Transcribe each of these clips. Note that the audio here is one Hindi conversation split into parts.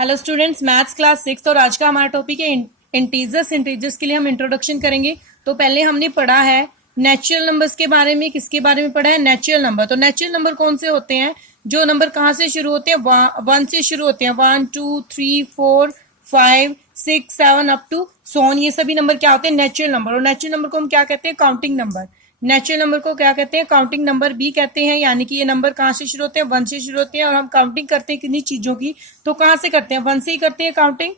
हेलो स्टूडेंट्स, मैथ्स क्लास 6 और आज का हमारा टॉपिक है इंटीजर्स। इंटीजर्स के लिए हम इंट्रोडक्शन करेंगे। तो पहले हमने पढ़ा है नेचुरल नंबर्स के बारे में। किसके बारे में पढ़ा है? Natural number. तो नेचुरल नंबर कौन से होते हैं? जो नंबर कहाँ से शुरू होते हैं? 1 से शुरू होते हैं। 1 2 3 4 5 6 7 अप टू सोन। ये सभी नंबर क्या होते हैं? Natural number. और नेचुरल नंबर को हम क्या कहते हैं? Counting number. नेचुरल नंबर को क्या कहते हैं? काउंटिंग नंबर भी कहते हैं। यानी कि ये नंबर कहाँ से शुरू होते हैं? 1 से शुरू होते हैं। और हम काउंटिंग करते हैं किन्हीं चीजों की, तो कहाँ से करते हैं? 1 से ही करते हैं काउंटिंग।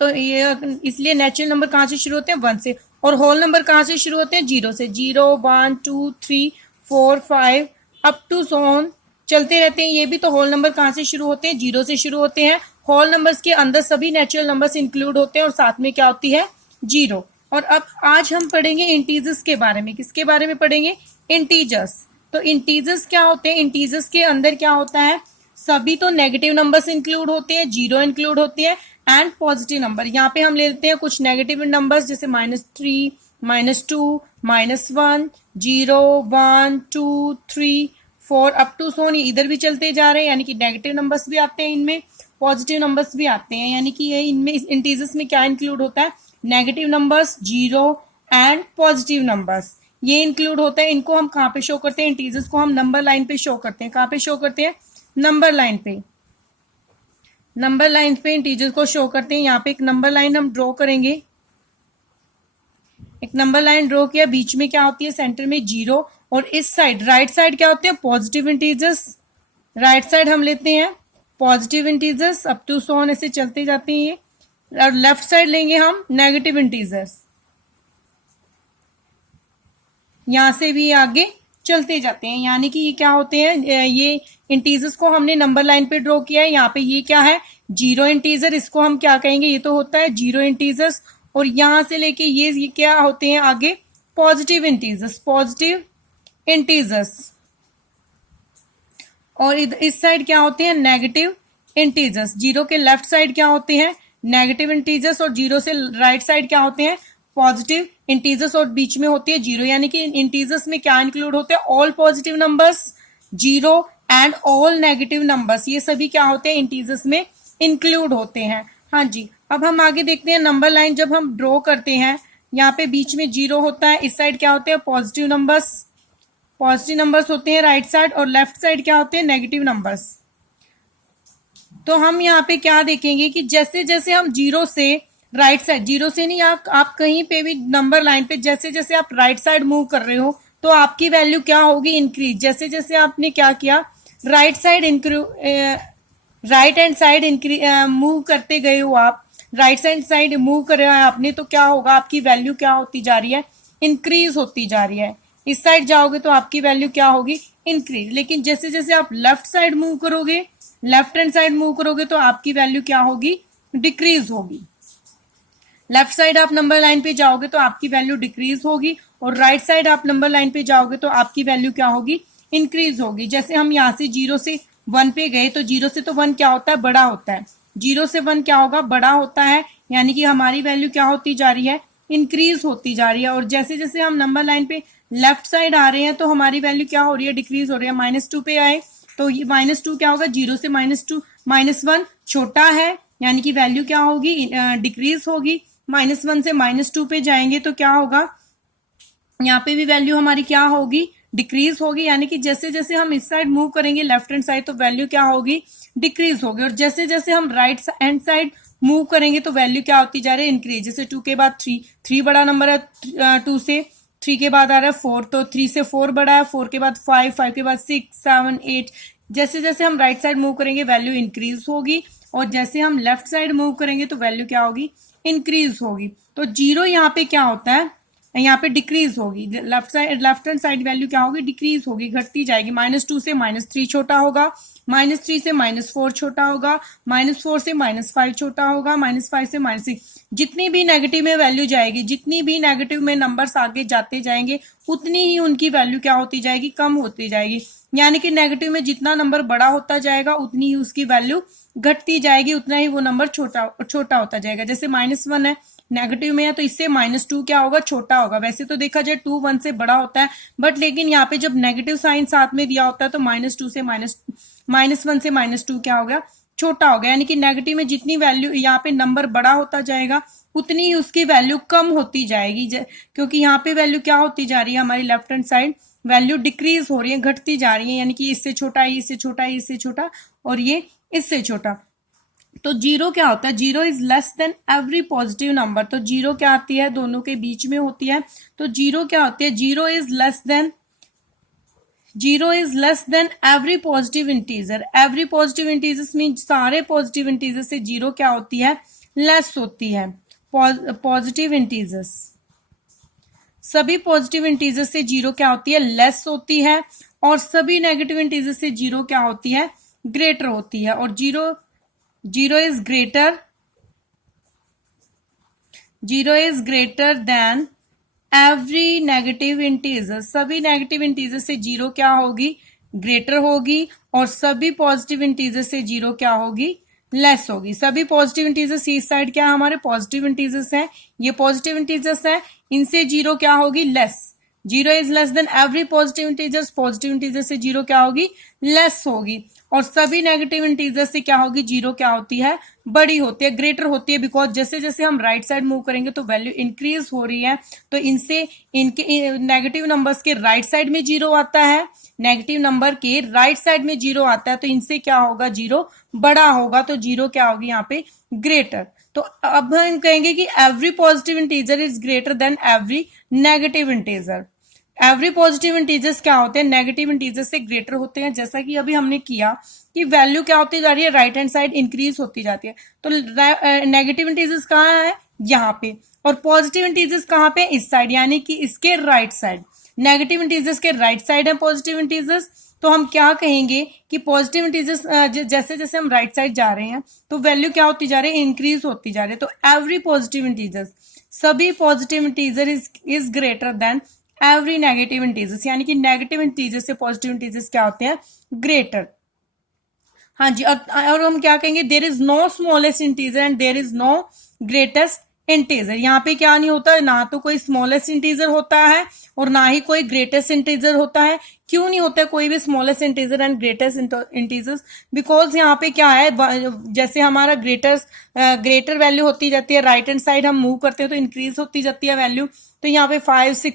तो ये इसलिए नेचुरल नंबर कहाँ से शुरू होते हैं? 1 से। और होल नंबर कहाँ से शुरू होते हैं? 0 से। 0 1 2 3 4 5 अप टू सोन चलते रहते हैं। ये भी तो होल नंबर कहाँ से शुरू होते हैं? 0 से शुरू होते हैं। होल नंबर्स के अंदर सभी नेचुरल नंबर्स इंक्लूड होते हैं और साथ में क्या होती है? 0। और अब आज हम पढ़ेंगे इंटीजर्स के बारे में। किसके बारे में पढ़ेंगे? इंटीजर्स। तो इंटीजर्स क्या होते हैं? इंटीजर्स के अंदर क्या होता है? सभी तो नेगेटिव नंबर्स इंक्लूड होते हैं, 0 इंक्लूड होती है एंड पॉजिटिव नंबर। यहाँ पे हम ले लेते हैं कुछ नेगेटिव नंबर्स जैसे -3 -2 -1 0 1 2 3 4 अप टू सोन। ये इधर भी चलते जा रहे हैं, यानी कि नेगेटिव नंबर्स भी आते हैं इनमें, पॉजिटिव नंबर्स भी आते हैं। यानी कि ये इनमें इंटीजर्स में क्या इंक्लूड होता है? Negative numbers, 0 and positive numbers, ये इंक्लूड होता है। इनको हम कहाँ पे शो करते हैं? इंटीजर्स को हम नंबर लाइन पे शो करते हैं। कहाँ पे शो करते हैं? नंबर लाइन पे। नंबर लाइन पे इंटीजर्स को शो करते हैं। यहाँ पे एक नंबर लाइन हम ड्रॉ करेंगे। एक नंबर लाइन ड्रॉ किया, बीच में क्या होती है? सेंटर में 0। और इस साइड राइट साइड क्या होते हैं? Positive integers. राइट साइड हम लेते हैं पॉजिटिव इंटीजर्स अप टू सोन, ऐसे चलते जाते हैं ये। और लेफ्ट साइड लेंगे हम नेगेटिव इंटीजर्स, यहां से भी आगे चलते जाते हैं। यानी कि ये क्या होते हैं? ये इंटीजर्स को हमने नंबर लाइन पे ड्रॉ किया है। यहाँ पे ये क्या है? 0 इंटीजर। इसको हम क्या कहेंगे? ये तो होता है 0 इंटीजर्स। और यहां से लेके ये क्या होते हैं आगे? Positive integers. Positive integers. और इस साइड क्या होते हैं? Negative integers. 0 के लेफ्ट साइड क्या होते हैं? Negative integers. और 0 से राइट साइड क्या होते हैं? Positive integers. और बीच में होती है 0। यानी कि इंटीजर्स में क्या इंक्लूड होते हैं? All positive numbers, 0 and all negative numbers. ये सभी क्या होते हैं? इंटीजर्स में इंक्लूड होते हैं। हाँ जी, अब हम आगे देखते हैं। नंबर लाइन जब हम ड्रॉ करते हैं, यहाँ पे बीच में 0 होता है, इस साइड क्या होते हैं? Positive numbers. पॉजिटिव नंबर्स होते हैं राइट साइड, और लेफ्ट साइड क्या होते हैं? Negative numbers. तो हम यहाँ पे क्या देखेंगे कि जैसे जैसे हम 0 से राइट साइड, 0 से नहीं, आप कहीं पे भी नंबर लाइन पे जैसे जैसे आप राइट साइड मूव कर रहे हो तो आपकी वैल्यू क्या होगी? इंक्रीज। जैसे जैसे आपने क्या किया? Right side right hand side move करते गए हो आप, राइट साइड मूव कर रहे हो आपने, तो क्या होगा? आपकी वैल्यू क्या होती जा रही है? इंक्रीज होती जा रही है। इस साइड जाओगे तो आपकी वैल्यू क्या होगी? इंक्रीज। लेकिन जैसे जैसे आप लेफ्ट साइड मूव करोगे, लेफ्ट हैंड साइड मूव करोगे तो आपकी वैल्यू क्या होगी? डिक्रीज होगी। लेफ्ट साइड आप नंबर लाइन पे जाओगे तो आपकी वैल्यू डिक्रीज होगी, और राइट साइड आप नंबर लाइन पे जाओगे तो आपकी वैल्यू क्या होगी? इंक्रीज होगी। जैसे हम यहाँ से 0 से 1 पे गए, तो 0 से तो 1 क्या होता है? बड़ा होता है। 0 से 1 क्या होगा? बड़ा होता है। यानी कि हमारी वैल्यू क्या होती जा रही है? इंक्रीज होती जा रही है। और जैसे जैसे हम नंबर लाइन पे लेफ्ट साइड आ रहे हैं तो हमारी वैल्यू क्या हो रही है? डिक्रीज हो रही है। -2 पे आए तो ये -2 क्या होगा? 0 से -2 -1 छोटा है, यानी कि वैल्यू क्या होगी? डिक्रीज होगी। -1 से -2 पे जाएंगे तो क्या होगा? यहाँ पे भी वैल्यू हमारी क्या होगी? डिक्रीज होगी। यानी कि जैसे जैसे हम इस साइड मूव करेंगे लेफ्ट हैंड साइड तो वैल्यू क्या होगी? डिक्रीज होगी। और जैसे जैसे हम राइट हैंड साइड मूव करेंगे तो वैल्यू क्या होती जा रही है? इंक्रीज। जैसे 2 के बाद 3 बड़ा नंबर है, 2 से 3 के बाद आ रहा है 4, तो 3 से 4 बड़ा है, 4 के बाद 5 के बाद 6 7 8। जैसे जैसे हम राइट साइड मूव करेंगे वैल्यू इंक्रीज होगी, और जैसे हम लेफ्ट साइड मूव करेंगे तो वैल्यू क्या होगी? इंक्रीज होगी। तो 0 यहाँ पे क्या होता है? यहाँ पे डिक्रीज होगी। लेफ्ट हैंड साइड वैल्यू क्या होगी? डिक्रीज होगी, घटती जाएगी। -2 से -3 छोटा होगा, -3 से -4 छोटा होगा, -4 से -5 छोटा होगा, -5 से -6। जितनी भी नेगेटिव में वैल्यू जाएगी, जितनी भी नेगेटिव में नंबर्स आगे जाते जाएंगे, उतनी ही उनकी वैल्यू क्या होती जाएगी? कम होती जाएगी। यानी कि नेगेटिव में जितना नंबर बड़ा होता जाएगा उतनी ही उसकी वैल्यू घटती जाएगी, उतना ही वो नंबर छोटा होता जाएगा। जैसे -1 है, नेगेटिव में है तो इससे -2 क्या होगा? छोटा होगा। वैसे तो देखा जाए 2 1 से बड़ा होता है, बट लेकिन यहाँ पे जब नेगेटिव साइन साथ में दिया होता है तो -1 से -2 क्या हो गया? छोटा होगा, यानी कि नेगेटिव में जितनी वैल्यू यहाँ पे नंबर बड़ा होता जाएगा उतनी ही उसकी वैल्यू कम होती जाएगी, क्योंकि यहाँ पे वैल्यू क्या होती जा रही है, हमारी left hand side value decrease हो रही है, घटती जा रही है, यानी कि इससे छोटा, इससे छोटा, इससे छोटा और ये इससे छोटा। तो जीरो क्या होता है, zero is less than every positive number. तो जीरो क्या आती है, दोनों के बीच में होती है। तो जीरो क्या होती है, zero is less than every positive integer. Every positive integers mean सारे पॉजिटिव इंटीजर से जीरो क्या होती है, लेस होती है। पॉजिटिव इंटीजर्स, सभी पॉजिटिव इंटीजर से जीरो क्या होती है, लेस होती है, और सभी नेगेटिव इंटीजर से जीरो क्या होती है, ग्रेटर होती है। और zero is greater than every negative integer. सभी नेगेटिव इंटीजर से जीरो क्या होगी, ग्रेटर होगी, और सभी पॉजिटिव इंटीजर से जीरो क्या होगी, लेस होगी। सभी पॉजिटिव इंटीजर्स इस साइड क्या हमारे पॉजिटिव इंटीजर्स हैं, ये पॉजिटिव इंटीजर्स हैं, इनसे जीरो क्या होगी, less. Zero is less than every positive integers, positive integer से जीरो क्या होगी, लेस होगी, और सभी नेगेटिव इंटीजर से क्या होगी, जीरो क्या होती है, बड़ी होती है, ग्रेटर होती है। बिकॉज जैसे जैसे हम राइट साइड मूव करेंगे तो वैल्यू इंक्रीज हो रही है, तो इनके नेगेटिव नंबर्स के राइट साइड में जीरो आता है, नेगेटिव नंबर के राइट साइड में जीरो आता है, तो इनसे क्या होगा, जीरो बड़ा होगा, तो जीरो क्या होगी यहाँ पे, ग्रेटर। तो अब हम कहेंगे कि every positive integer is greater than every negative integer. Every positive integers क्या होते हैं, नेगेटिव इंटीजर से ग्रेटर होते हैं। जैसा कि अभी हमने किया कि वैल्यू क्या होती जा रही है, राइट हैंड साइड इंक्रीज होती जाती है। तो नेगेटिव इंटीजर्स कहाँ है, यहाँ पे, और पॉजिटिव इंटीजर्स कहाँ पे, इस साइड, यानी कि इसके राइट साइड। नेगेटिव इंटीजर्स के राइट साइड है पॉजिटिव इंटीजर्स, तो हम क्या कहेंगे कि पॉजिटिव इंटीजर्स जैसे जैसे हम राइट साइड जा रहे हैं तो वैल्यू क्या होती जा रही है, इंक्रीज होती जा रही है। तो एवरी पॉजिटिव इंटीजर्स, सभी positive integer is greater than every negative integers, यानी कि नेगेटिव इंटीजर से पॉजिटिव इंटीजर्स क्या होते हैं, ग्रेटर। हाँ जी, और हम क्या कहेंगे, there is no smallest integer and there is no greatest integer. यहाँ पे क्या नहीं होता है, ना तो कोई स्मॉलेस्ट इंटीजर होता है और ना ही कोई ग्रेटेस्ट इंटीजर होता है। क्यों नहीं होता है कोई भी smallest integer and greatest integers, because यहाँ पे क्या है, जैसे हमारा ग्रेटर वैल्यू होती जाती है, राइट हैंड साइड हम मूव करते हैं तो इंक्रीज होती जाती है वैल्यू। तो यहाँ पे 5 से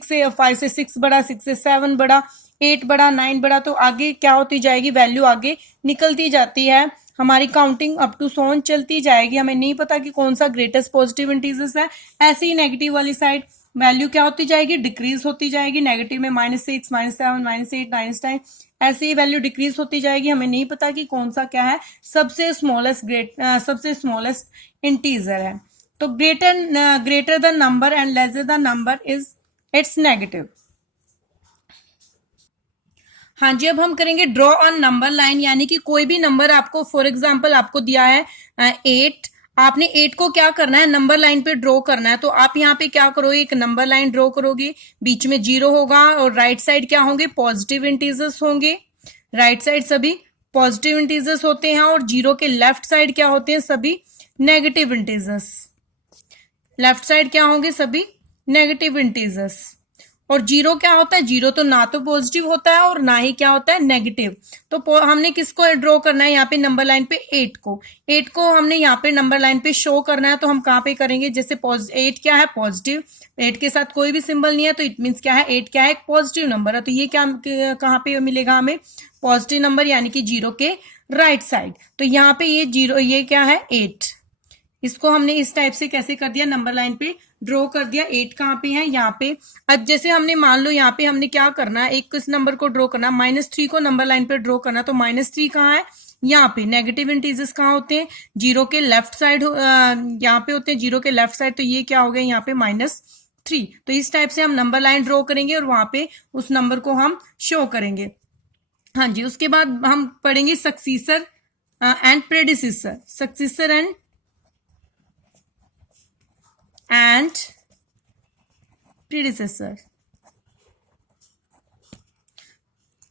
6 बड़ा, 6 से 7 बड़ा, 8 बड़ा, 9 बड़ा, तो आगे क्या होती जाएगी, वैल्यू आगे निकलती जाती है, हमारी काउंटिंग अप टू सोन चलती जाएगी। हमें नहीं पता कि कौन सा ग्रेटेस्ट पॉजिटिव इंटीजर्स है। ऐसे ही नेगेटिव वाली साइड वैल्यू क्या होती जाएगी, डिक्रीज होती जाएगी। नेगेटिव में -6, -7, -8, -9, ऐसे ही वैल्यू डिक्रीज होती जाएगी। हमें नहीं पता कि कौन सा क्या है सबसे स्मॉलेस्ट इंटीजर है। तो greater the number and lesser the number is it's negative. हाँ जी, अब हम करेंगे ड्रॉ ऑन नंबर लाइन, यानी कि कोई भी नंबर आपको, फॉर एग्जांपल आपको दिया है 8, आपने 8 को क्या करना है, नंबर लाइन पे ड्रॉ करना है। तो आप यहाँ पे क्या करोगे, एक नंबर लाइन ड्रॉ करोगे, बीच में 0 होगा और राइट साइड क्या होंगे, पॉजिटिव इंटीजर्स होंगे। राइट साइड सभी पॉजिटिव इंटीजर्स होते हैं और 0 के लेफ्ट साइड क्या होते हैं, सभी नेगेटिव इंटीजर्स। लेफ्ट साइड क्या होंगे, सभी नेगेटिव इंटीजर्स। और 0 क्या होता है, 0 तो ना तो पॉजिटिव होता है और ना ही क्या होता है, नेगेटिव। तो हमने किसको ड्रॉ करना है, यहाँ पे नंबर लाइन पे 8 को हमने यहाँ पे नंबर लाइन पे शो करना है। तो हम कहाँ पे करेंगे, जैसे 8 क्या है, पॉजिटिव, 8 के साथ कोई भी सिंबल नहीं है, तो इट मीन्स क्या है, 8 क्या है, एक पॉजिटिव नंबर है। तो ये क्या कहाँ पे मिलेगा हमें, पॉजिटिव नंबर, यानी कि 0 के राइट साइड। तो यहाँ पे ये 0, ये क्या है, 8। इसको हमने इस टाइप से कैसे कर दिया, नंबर लाइन पे ड्रॉ कर दिया। 8 कहाँ पे है, यहाँ पे। अब जैसे हमने मान लो यहाँ पे हमने क्या करना है, एक किस नंबर को ड्रॉ करना, -3 को नंबर लाइन पे ड्रॉ करना। तो -3 कहाँ है, यहाँ पे। नेगेटिव इंटीजर्स कहाँ होते हैं, 0 के लेफ्ट साइड, यहाँ पे होते हैं 0 के लेफ्ट साइड। तो ये क्या हो गया, यहाँ पे -3। तो इस टाइप से हम नंबर लाइन ड्रॉ करेंगे और वहां पे उस नंबर को हम शो करेंगे। हाँ जी, उसके बाद हम पढ़ेंगे successor and predecessor. Successor and predecessor.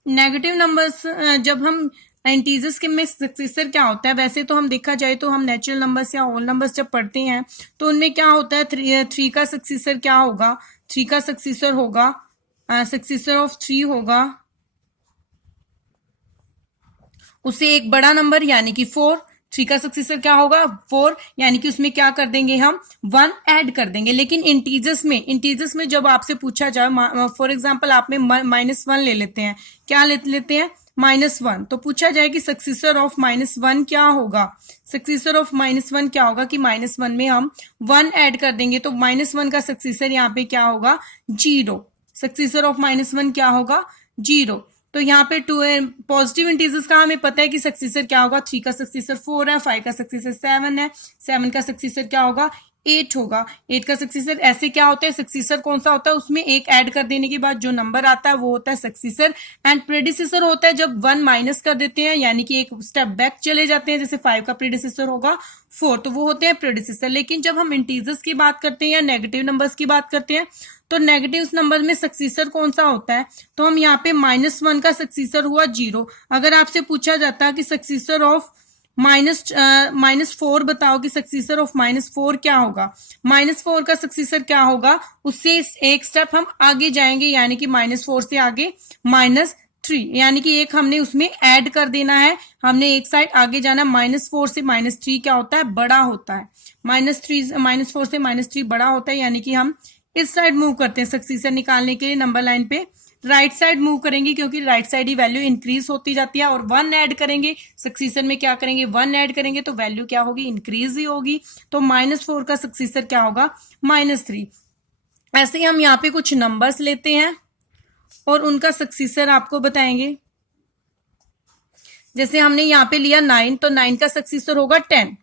Negative numbers, जब हम इंटीजर्स के में सक्सेसर क्या होता है, वैसे तो हम देखा जाए तो हम नेचुरल नंबर्स या होल नंबर्स जब पढ़ते हैं तो उनमें क्या होता है, 3 का सक्सेसर क्या होगा, 3 का सक्सेसर होगा, सक्सेसर ऑफ 3 होगा, उसे एक बड़ा नंबर यानी कि 4, 3 का सक्सीसर क्या होगा 4, यानी कि उसमें क्या कर देंगे हम 1 ऐड कर देंगे। लेकिन इंटीजर्स में जब आपसे पूछा जाए, फॉर एग्जांपल आप में -1 ले लेते हैं, क्या लेते हैं -1, तो पूछा जाए कि सक्सीसर ऑफ -1 क्या होगा। सक्सीसर ऑफ -1 क्या होगा कि -1 में हम 1 ऐड कर देंगे, तो -1 का सक्सीसर यहाँ पे क्या होगा 0। सक्सीसर ऑफ -1 क्या होगा 0। तो यहाँ पे पॉजिटिव इंटीजर्स का हमें पता है कि सक्सीसर क्या होगा, 3 का सक्सीसर 4 है, 5 का सक्सीसर 7 है, 7 का सक्सीसर क्या होगा 8 होगा, 8 का सक्सीसर। ऐसे क्या होता है सक्सीसर कौन सा होता है, उसमें एक ऐड कर देने के बाद जो नंबर आता है वो होता है सक्सीसर। एंड प्रेडिसेसर होता है जब 1 माइनस कर देते हैं, यानी कि एक स्टेप बैक चले जाते हैं, जैसे 5 का प्रेडिसेसर होगा 4, तो वो होते हैं प्रेडिसेसर। लेकिन जब हम इंटीजर्स की बात करते हैं या नेगेटिव नंबर्स की बात करते हैं, तो नेगेटिव नंबर में सक्सीसर कौन सा होता है, तो हम यहाँ पे -1 का सक्सीसर हुआ 0। अगर आपसे पूछा जाता है कि सक्सीसर ऑफ -4 बताओ कि सक्सीसर ऑफ -4 क्या होगा, -4 का सक्सीसर क्या होगा, उससे एक स्टेप हम आगे जाएंगे, यानी कि -4 से आगे -3, यानी कि एक हमने उसमें ऐड कर देना है, हमने एक साइड आगे जाना। -4 से -3 क्या होता है बड़ा होता है, -4 से -3 बड़ा होता है, यानी कि हम इस साइड मूव करते हैं सक्सीसर निकालने के लिए। नंबर लाइन पे राइट साइड मूव करेंगे, क्योंकि राइट साइड ही वैल्यू इंक्रीज होती जाती है, और 1 ऐड करेंगे सक्सीसर में, क्या करेंगे 1 ऐड करेंगे तो वैल्यू क्या होगी इंक्रीज ही होगी। तो -4 का सक्सीसर क्या होगा -3। ऐसे ही हम यहाँ पे कुछ नंबर्स लेते हैं और उनका सक्सीसर आपको बताएंगे। जैसे हमने यहाँ पे लिया 9, तो 9 का सक्सीसर होगा 10,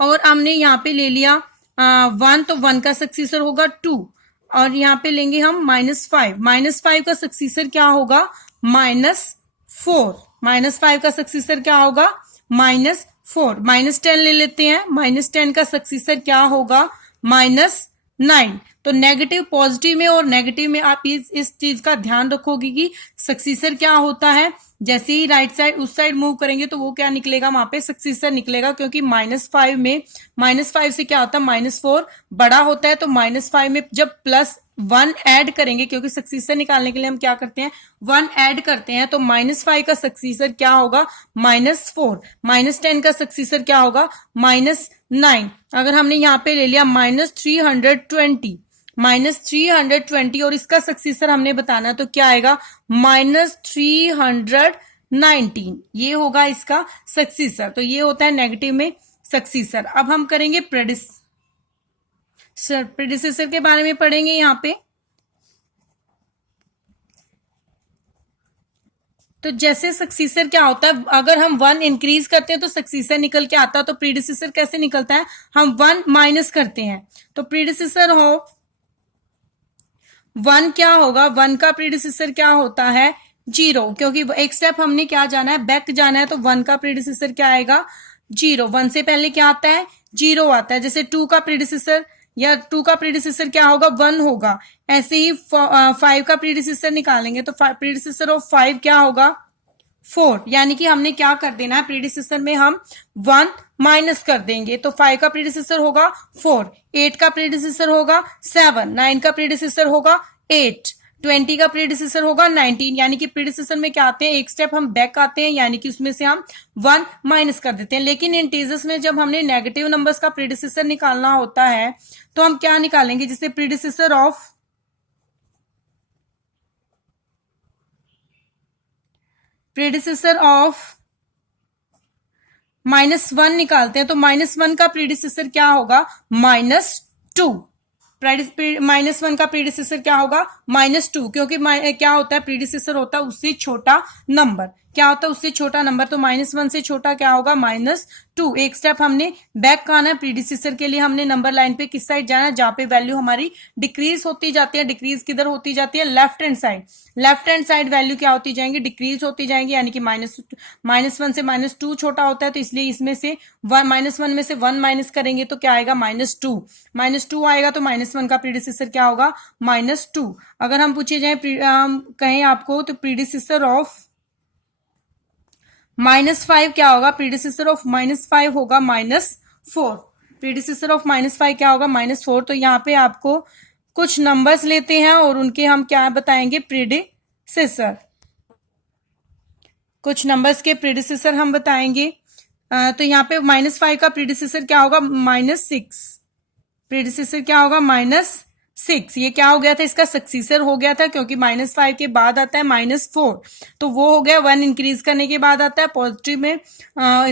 और हमने यहाँ पे ले लिया 1, तो 1 का सक्सीसर होगा 2, और यहाँ पे लेंगे हम -5, -5 का सक्सीसर क्या होगा -4, -5 का सक्सीसर क्या होगा -4। -10 ले लेते हैं, -10 का सक्सीसर क्या होगा -9। तो नेगेटिव पॉजिटिव में और नेगेटिव में आप इस चीज का ध्यान रखोगे कि सक्सीसर क्या होता है। जैसे ही राइट साइड उस साइड मूव करेंगे तो वो क्या निकलेगा, वहां पे सक्सीसर निकलेगा, क्योंकि -5 में -5 से क्या होता है -4 बड़ा होता है। तो -5 में जब +1 ऐड करेंगे, क्योंकि सक्सीसर निकालने के लिए हम क्या करते हैं 1 ऐड करते हैं, तो -5 का सक्सीसर क्या होगा -4। -10 का सक्सीसर क्या होगा -9। अगर हमने यहाँ पे ले लिया -320 और इसका सक्सीसर हमने बताना, तो क्या आएगा -319, ये होगा इसका सक्सीसर। तो ये होता है नेगेटिव में सक्सीसर। अब हम करेंगे प्रेडिसेसर के बारे में पढ़ेंगे यहाँ पे। तो जैसे सक्सीसर क्या होता है, अगर हम 1 इंक्रीज करते हैं तो सक्सीसर निकल के आता है, तो प्रीडिसेसर कैसे निकलता है, हम 1 माइनस करते हैं, तो प्रीडिसेसर ऑफ 1 क्या होगा, 1 का प्रीडिसेसर क्या होता है 0, क्योंकि एक स्टेप हमने क्या जाना है बैक जाना है, तो 1 का प्रीडिसेसर क्या आएगा 0। 1 से पहले क्या आता है 0 आता है। जैसे 2 का प्रीडिसेसर या 2 का प्रीडिसेसर क्या होगा 1 होगा। ऐसे ही 5 का प्रीडिसेसर निकालेंगे, तो प्रीडिसेसर ऑफ 5 क्या होगा 4, यानी कि हमने क्या कर देना है प्रीडिसेसर में हम 1 माइनस कर देंगे, तो 5 का प्रीडिसेसर होगा 4, 8 का प्रीडिसेसर होगा 7, 9 का प्रीडिसेसर होगा 8, 20 का प्रीडिसेसर होगा 19, यानी कि प्रीडिसेसर में क्या आते हैं एक स्टेप हम बैक आते हैं, यानी कि उसमें से हम 1 माइनस कर देते हैं। लेकिन इंटीजर्स में जब हमने नेगेटिव नंबर्स का प्रीडिसेसर निकालना होता है तो हम क्या निकालेंगे, जैसे प्रीडिसेसर ऑफ -1 निकालते हैं, तो -1 का प्रीडिसेसर क्या होगा -2। -1 का प्रीडिसेसर क्या होगा -2, क्योंकि क्या होता है प्रीडिसेसर होता है उससे छोटा नंबर, क्या होता है उससे छोटा नंबर, तो -1 से छोटा क्या होगा -2। एक स्टेप हमने बैक आना है। प्रीडिसेसर के लिए हमने नंबर लाइन पे किस साइड जाना है, जहां पे वैल्यू हमारी डिक्रीज होती जाती है। डिक्रीज किधर होती जाती है, left hand side. Left hand side value क्या होती जाएंगी, डिक्रीज होती जाएंगी, यानी कि -1 से -2 छोटा होता है, तो इसलिए इसमें से -1 में से 1 माइनस करेंगे तो क्या आएगा -2 आएगा, तो -1 का प्रीडिसेसर क्या होगा -2। अगर हम पूछे जाए कहें आपको, तो प्रीडिसेसर ऑफ -5 क्या होगा, प्रीडिसेसर ऑफ -5 होगा -4। प्रीडिसेसर ऑफ -5 क्या होगा -4। तो यहाँ पे आपको कुछ नंबर्स लेते हैं और उनके हम क्या बताएंगे प्रीडिसेसर, कुछ नंबर्स के प्रीडिसेसर हम बताएंगे। तो यहाँ पे -5 का प्रीडिसेसर क्या होगा, -6। प्रीडिसेसर क्या होगा, -6। ये क्या हो गया था, इसका सक्सीसर हो गया था, क्योंकि -5 के बाद आता है -4, तो वो हो गया 1 इंक्रीज करने के बाद आता है, पॉजिटिव में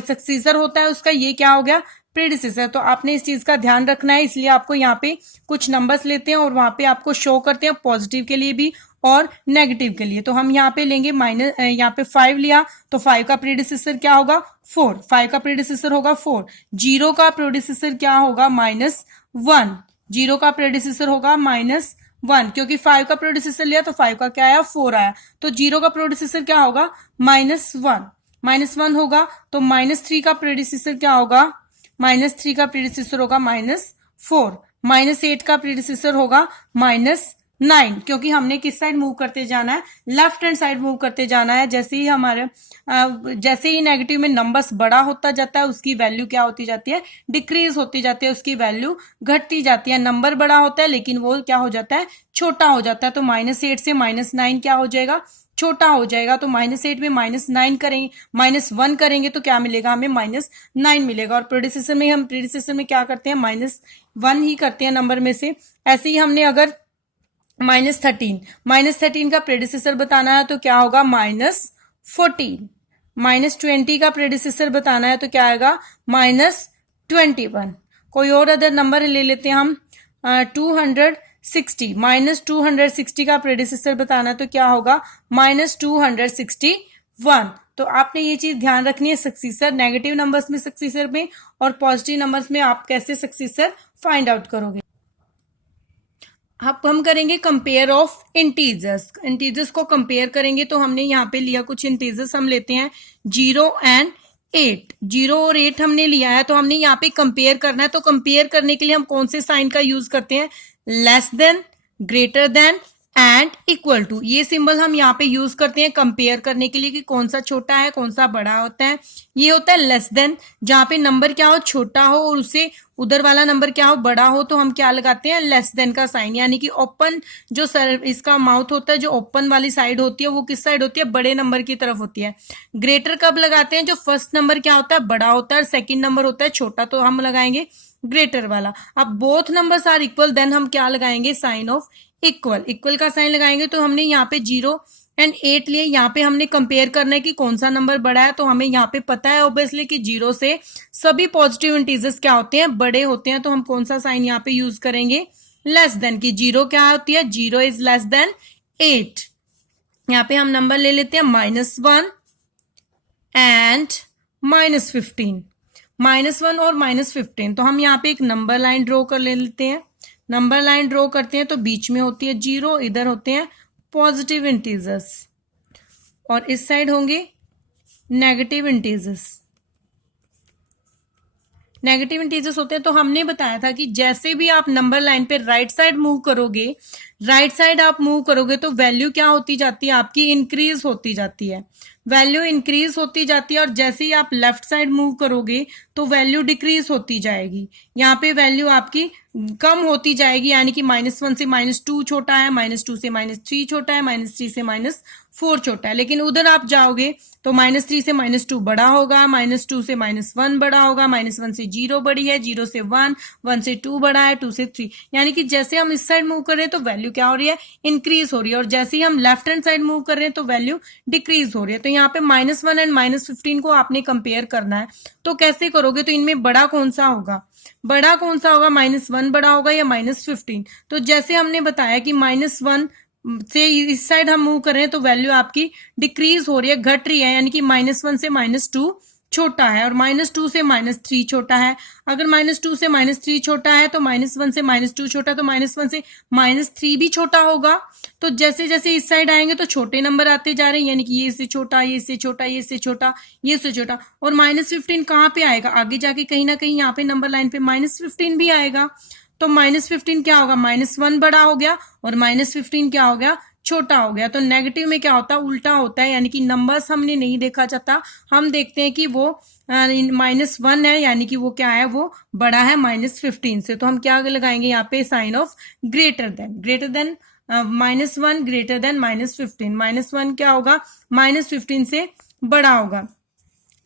सक्सीसर होता है उसका, ये क्या हो गया, प्रीडिसेसर। तो आपने इस चीज का ध्यान रखना है, इसलिए आपको यहाँ पे कुछ नंबर्स लेते हैं और वहां पे आपको शो करते हैं, पॉजिटिव के लिए भी और नेगेटिव के लिए। तो हम यहाँ पे लेंगे यहाँ पे 5 लिया, तो 5 का प्रीडिसेसर क्या होगा, 4। 5 का प्रीडिसेसर होगा 4। 0 का प्रीडिसेसर क्या होगा, -1। 0 का प्रीडिसेसर होगा -1, क्योंकि 5 का प्रीडिसेसर लिया तो 5 का क्या आया, 4 आया। तो 0 का प्रीडिसेसर क्या होगा, -1। -1 होगा तो -3 का प्रीडिसेसर क्या होगा, -3 का प्रीडिसेसर होगा -4। -8 का प्रीडिसेसर होगा -9, क्योंकि हमने किस साइड मूव करते जाना है, लेफ्ट हैंड साइड मूव करते जाना है। जैसे ही नेगेटिव में नंबर्स बड़ा होता जाता है, उसकी वैल्यू क्या होती जाती है, डिक्रीज होती जाती है, उसकी वैल्यू घटती जाती है। नंबर बड़ा होता है लेकिन वो क्या हो जाता है, छोटा हो जाता है। तो -8 से -9 क्या हो जाएगा, छोटा हो जाएगा। तो -8 में -9 करेंगे, -1 करेंगे तो क्या मिलेगा, हमें -9 मिलेगा। और प्रीडिसेसर में क्या करते हैं, -1 ही करते हैं नंबर में से। ऐसे ही हमने अगर -13 का प्रेडिसेसर बताना है तो क्या होगा, -14। -20 का प्रेडिसेसर बताना है तो क्या आएगा, -21। कोई और अदर नंबर ले लेते हैं हम, 260। -260 का प्रेडिसेसर बताना है तो क्या होगा, -261। तो आपने ये चीज ध्यान रखनी है, सक्सीसर नेगेटिव नंबर्स में सक्सीसर में और पॉजिटिव नंबर्स में आप कैसे सक्सीसर फाइंड आउट करोगे। अब हम करेंगे कंपेयर ऑफ इंटीजर्स को कंपेयर करेंगे। तो हमने यहाँ पे लिया कुछ इंटीजर्स, हम लेते हैं 0 एंड 8। 0 और 8 हमने लिया है, तो हमने यहाँ पे कंपेयर करना है। तो कंपेयर करने के लिए हम कौन से साइन का यूज करते हैं, less than, greater than and equal to. ये सिंबल हम यहाँ पे यूज करते हैं कंपेयर करने के लिए कि कौन सा छोटा है कौन सा बड़ा होता है। ये होता है लेस देन, जहां पे नंबर क्या हो, छोटा हो और उससे उधर वाला नंबर क्या हो, बड़ा हो, तो हम क्या लगाते हैं, लेस देन का साइन। यानी कि ओपन जो इसका माउथ होता है, जो ओपन वाली साइड होती है वो किस साइड होती है, बड़े नंबर की तरफ होती है। ग्रेटर कब लगाते हैं, जो फर्स्ट नंबर क्या होता है, बड़ा होता है और सेकेंड नंबर होता है छोटा, तो हम लगाएंगे ग्रेटर वाला। अब both numbers are equal, then हम क्या लगाएंगे, साइन ऑफ इक्वल का साइन लगाएंगे। तो हमने यहाँ पे 0 एंड 8 लिए, यहाँ पे हमने कंपेयर करना है कि कौन सा नंबर बड़ा है। तो हमें यहाँ पे पता है ऑब्वियसली कि 0 से सभी पॉजिटिव इंटीजर्स क्या होते हैं, बड़े होते हैं। तो हम कौन सा साइन यहाँ पे यूज करेंगे, लेस देन की। 0 क्या होती है, 0 इज लेस देन 8। यहाँ पे हम नंबर ले लेते हैं -1 एंड -15। -1 और -15, तो हम यहाँ पे एक नंबर लाइन ड्रॉ कर लेते हैं। नंबर लाइन ड्रॉ करते हैं तो बीच में होती है 0, इधर होते हैं पॉजिटिव इंटीजर्स और इस साइड होंगे नेगेटिव इंटीजर्स। नेगेटिव इंटीजर्स होते हैं। तो हमने बताया था कि जैसे भी आप नंबर लाइन पे राइट साइड मूव करोगे, राइट साइड आप मूव करोगे तो वैल्यू क्या होती जाती है, आपकी इंक्रीज होती जाती है। वैल्यू इंक्रीज होती जाती है और जैसे ही आप लेफ्ट साइड मूव करोगे तो वैल्यू डिक्रीज होती जाएगी। यहाँ पे वैल्यू आपकी कम होती जाएगी, यानी कि -1 से -2 छोटा है, -2 से -3 छोटा है, -3 से -4 छोटा है। लेकिन उधर आप जाओगे तो -3 से -2 बड़ा होगा, -2 से -1 बड़ा होगा, -1 से 0 बड़ी है, 0 से 1, 1 से 2 बड़ा है, 2 से 3। यानी कि जैसे हम इस साइड मूव कर रहे हैं तो वैल्यू क्या हो रही है, इंक्रीज हो रही है, और जैसे ही हम लेफ्ट हैंड साइड मूव कर रहे हैं तो वैल्यू डिक्रीज हो रही है। तो यहाँ पे -1 एंड -15 को आपने कंपेयर करना है। तो कैसे करोगे, तो इनमें बड़ा कौन सा होगा, बड़ा कौन सा होगा, -1 बड़ा होगा या -15। तो जैसे हमने बताया कि -1 से इस साइड हम मूव कर रहे हैं तो वैल्यू आपकी डिक्रीज हो रही है, घट रही है, यानी कि -1 से -2 छोटा है और -2 से -3 छोटा है। अगर -2 से -3 छोटा है तो -1 से -2 छोटा है, तो -1 से -3 भी छोटा होगा। तो जैसे जैसे इस साइड आएंगे तो छोटे नंबर आते जा रहे हैं, यानी कि ये इससे छोटा, ये इससे छोटा, ये इससे छोटा, ये इससे छोटा। और -15 कहाँ पे आएगा, आगे जाके कहीं ना कहीं यहाँ पे नंबर लाइन पे -15 भी आएगा। तो -15 क्या होगा, -1 बड़ा हो गया और -15 क्या हो गया, छोटा हो गया। तो नेगेटिव में क्या होता है, उल्टा होता है, यानी कि नंबर्स हमने नहीं देखा जाता, हम देखते हैं कि वो -1 है, यानी कि वो क्या है, वो बड़ा है -15 से। तो हम क्या लगाएंगे यहाँ पे, sign of greater than -1 greater than -15। -1 क्या होगा, -15 से बड़ा होगा।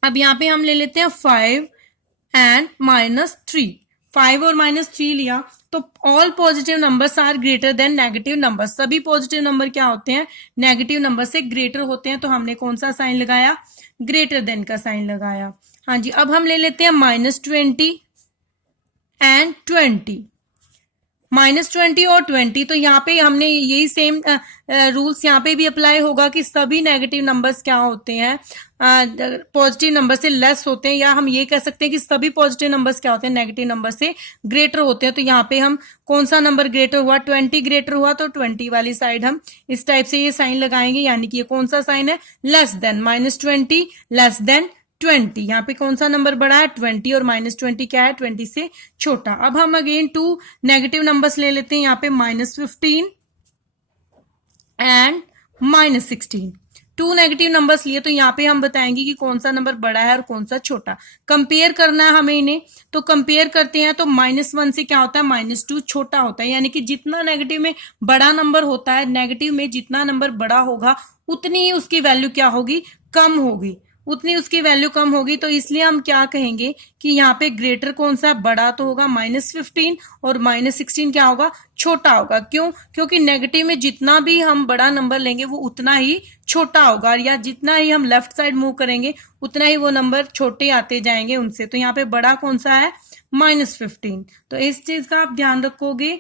अब यहाँ पे हम ले लेते हैं 5 एंड -3। 5 और -3 लिया तो all positive numbers are greater than negative number. सभी पॉजिटिव नंबर क्या होते हैं, नेगेटिव नंबर से ग्रेटर होते हैं। तो हमने कौन सा साइन लगाया, ग्रेटर देन का साइन लगाया। हाँ जी, अब हम ले लेते हैं -20 एंड 20। -20 और 20, तो यहाँ पे हमने यही सेम रूल्स यहाँ पे भी अप्लाई होगा कि सभी नेगेटिव नंबर्स क्या होते हैं, पॉजिटिव नंबर से लेस होते हैं, या हम ये कह सकते हैं कि सभी पॉजिटिव नंबर्स क्या होते हैं, नेगेटिव नंबर से ग्रेटर होते हैं। तो यहाँ पे हम कौन सा नंबर ग्रेटर हुआ, 20 ग्रेटर हुआ, तो 20 वाली साइड हम इस टाइप से ये साइन लगाएंगे, यानी कि ये कौन सा साइन है, लेस देन, -20 लेस देन 20। यहाँ पे कौन सा नंबर बड़ा है, 20, और -20 क्या है, 20 से छोटा। अब हम अगेन 2 नेगेटिव नंबर्स ले लेते हैं, यहाँ पे -15 एंड -16। 2 नेगेटिव नंबर्स लिए तो यहाँ पे हम बताएंगे कि कौन सा नंबर बड़ा है और कौन सा छोटा। कंपेयर करना है हमें इन्हें, तो कंपेयर करते हैं तो -1 से क्या होता है, -2 छोटा होता है। यानी कि जितना नेगेटिव में बड़ा नंबर होता है, नेगेटिव में जितना नंबर बड़ा होगा उतनी ही उसकी वैल्यू क्या होगी, कम होगी, उतनी उसकी वैल्यू कम होगी। तो इसलिए हम क्या कहेंगे कि यहाँ पे ग्रेटर कौन सा है, बड़ा तो होगा -15, और -16 क्या होगा, छोटा होगा। क्यों, क्योंकि नेगेटिव में जितना भी हम बड़ा नंबर लेंगे वो उतना ही छोटा होगा, या जितना ही हम लेफ्ट साइड मूव करेंगे उतना ही वो नंबर छोटे आते जाएंगे उनसे। तो यहाँ पे बड़ा कौन सा है, -15। तो इस चीज का आप ध्यान रखोगे